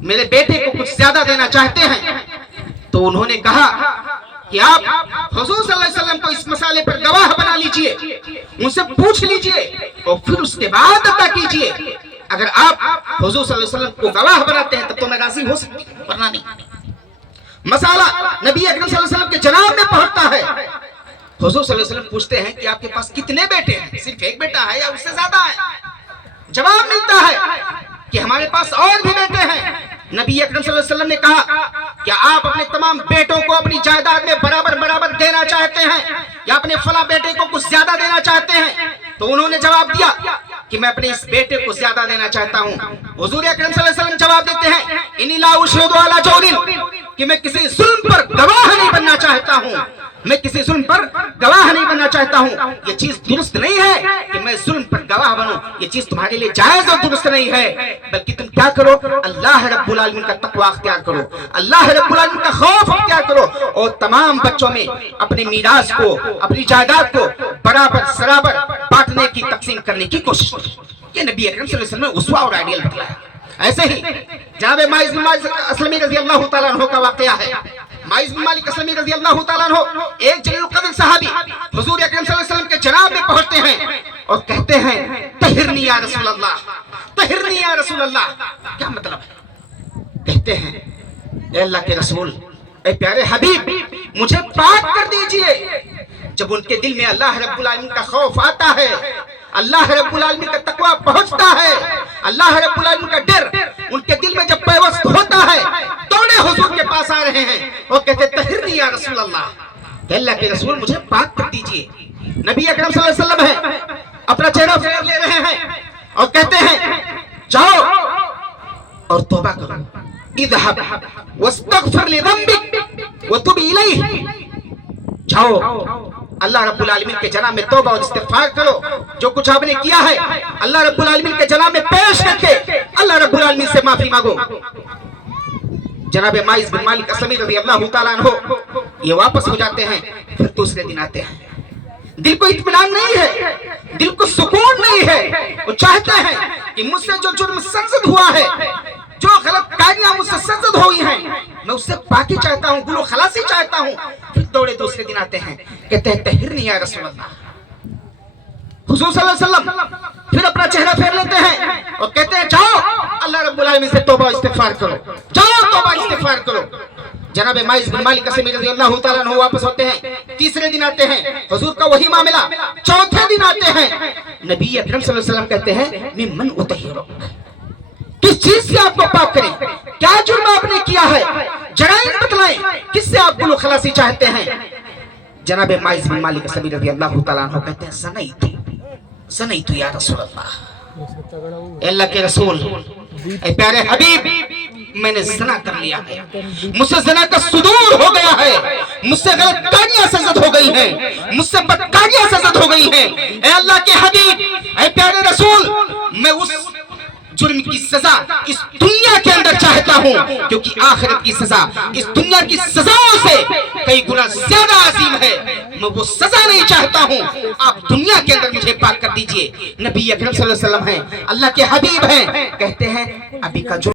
میرے بیٹے کو کچھ زیادہ دینا چاہتے ہیں، تو انہوں نے کہا کہ آپ حضور صلی اللہ علیہ وسلم کو اس مسئلے پر گواہ بنا لیجئے، ان سے پوچھ لیجئے اور پھر اس کے بعد عطا کیجئے۔ اگر آپ حضور صلی اللہ علیہ وسلم کو گواہ بناتے ہیں تب تو میں راضی ہو سکتی ہوں، ورنہ نہیں۔ مسئلہ نبی اکرم صلی اللہ علیہ وسلم کے جناب میں پہنچتا ہے۔ حضور صلی اللہ علیہ وسلم پوچھتے ہیں کہ آپ کے پاس کتنے بیٹے ہیں؟ صرف ایک بیٹا ہے یا اس سے زیادہ ہے؟ جواب ملتا ہے کہ ہمارے پاس اور بھی بیٹے ہیں۔ نبی اکرم صلی اللہ علیہ وسلم نے کہا کہ آپ اپنے تمام بیٹوں کو اپنی جائیداد میں برابر برابر دینا چاہتے ہیں یا اپنے فلاں بیٹے کو کچھ زیادہ دینا چاہتے ہیں؟ تو انہوں نے جواب دیا کہ میں اپنے اس بیٹے کو زیادہ دینا چاہتا ہوں۔ حضور اکرم صلی اللہ علیہ وسلم جواب دیتے ہیں انی لا اشہد علی جور، کہ میں کسی ظلم پر گواہ نہیں بننا چاہتا ہوں، میں کسی ظلم پر گواہ نہیں بننا چاہتا ہوں۔ یہ چیز درست نہیں ہے کہ میں ظلم پر گواہ بنوں، یہ چیز تمہارے لیے جائز اور درست نہیں ہے، بلکہ تم کیا کرو؟ اللہ رب العالمین کا تقوی اختیار کرو، اللہ رب العالمین کا خوف اختیار کرو، اور تمام بچوں میں اپنے میراث کو، اپنی جائیداد کو برابر سرابر بانٹنے کی، تقسیم کرنے کی کوشش کرو۔ یہ نبی اکرم صلی اللہ علیہ وسلم نے اسوہ اور آئیڈیل بتلایا۔ ایسے ہی جناب ماعز بن مالک اسلمی رضی اللہ تعالیٰ عنہ کا واقعہ ہے۔ ماعز بن مالک اسلمی رضی اللہ تعالیٰ عنہ ایک جلیل القدر صحابی حضور اکرم صلی اللہ علیہ وسلم کے جناب میں پہنچتے ہیں اور کہتے ہیں طہرنی یا رسول اللہ، طہرنی یا رسول اللہ۔ کیا مطلب ہے؟ کہتے ہیں اے اللہ کے رسول، اے پیارے حبیب، مجھے پاک کر دیجئے۔ جب ان کے دل میں اللہ رب العالمین کا خوف آتا ہے، اللہ رب العالمین کا تقوی پہنچتا ہے، اللہ رب العالمین کا ڈر ان کے دل میں جب پیوست ہوتا ہے، دوڑے حضور کے پاس آ رہے ہیں اور کہتے ہیں طہرنی یا رسول اللہ، کہ اللہ کے رسول مجھے پاک کر دیجئے۔ نبی اکرم صلی اللہ علیہ وسلم ہے اپنا چہرہ پھیر لے رہے ہیں اور کہتے ہیں جاؤ اور توبہ کرو، اذهب واستغفر لذنبك وتب الیہ، جاؤ اللہ رب العالمین کے جناب میں توبہ اور استغفار کرو، جو کچھ آپ نے کیا ہے اللہ رب العالمین کے جناب میں پیش کر کے اللہ رب العالمین سے معافی مانگو۔ جناب ماعز بن مالک اسلمی رضی اللہ تعالیٰ عنہ یہ واپس ہو جاتے ہیں۔ پھر دوسرے دن آتے ہیں، دل کو اطمینان نہیں ہے، دل کو سکون نہیں ہے، وہ چاہتے ہیں کہ مجھ سے جو جرم سرزد ہوا ہے، جو غلط کاریاں مجھ سے سرزد ہوئی ہیں، میں اس سے پاکی چاہتا ہوں، گلو خلاصی چاہتا ہوں۔ پھر دوڑے دوسرے دن آتے ہیں، کہتے ہیں طہرنی یا رسول اللہ۔ حضور صلی اللہ علیہ وسلم پھر اپنا چہرہ پھیر لیتے ہیں اور کہتے ہیں جاؤ اللہ رب العالمین سے توبہ استغفار کرو، جاؤ توبہ استغفار کرو۔ جناب ماعز بن مالک اسلمی رضی اللہ تعالیٰ عنہ واپس ہوتے ہیں، تیسرے دن آتے ہیں، حضور کا وہی معاملہ، چوتھے دن آتے ہیں، نبی اکرم صلی اللہ علیہ وسلم کہتے ہیں ممن اطہرک، کس چیز سے آپ کو پاک کریں، کیا جرم آپ نے کیا ہے، جرائم بتلائیں، کس سے آپ گلو خلاصی چاہتے ہیں؟ جناب ماعز بن مالک اسلمی رضی اللہ تعالیٰ عنہ کہتے ہیں زنیت یا رسول اللہ، اے اللہ کے رسول، اے پیارے حبیب، میں نے زنا کر لیا ہے، مجھ سے زنا کا صدور ہو گیا ہے، مجھ سے غلط کاریاں سرزد ہو گئی ہیں، مجھ سے بدکاریاں سرزد ہو گئی ہیں۔ اے اللہ کے حبیب، اے پیارے رسول، میں اس جرم کی سزا اس دنیا کے اندر چاہتا ہوں، کیونکہ آخرت کی سزا اس دنیا کی سزاؤں سے کئی گنا زیادہ عظیم ہے، میں وہ سزا نہیں چاہتا ہوں، آپ دنیا کے اندر مجھے پاک کر دیجئے۔ نبی اکرم صلی اللہ علیہ وسلم ہیں، اللہ کے حبیب ہیں، کہتے ہیں ابھی کا جو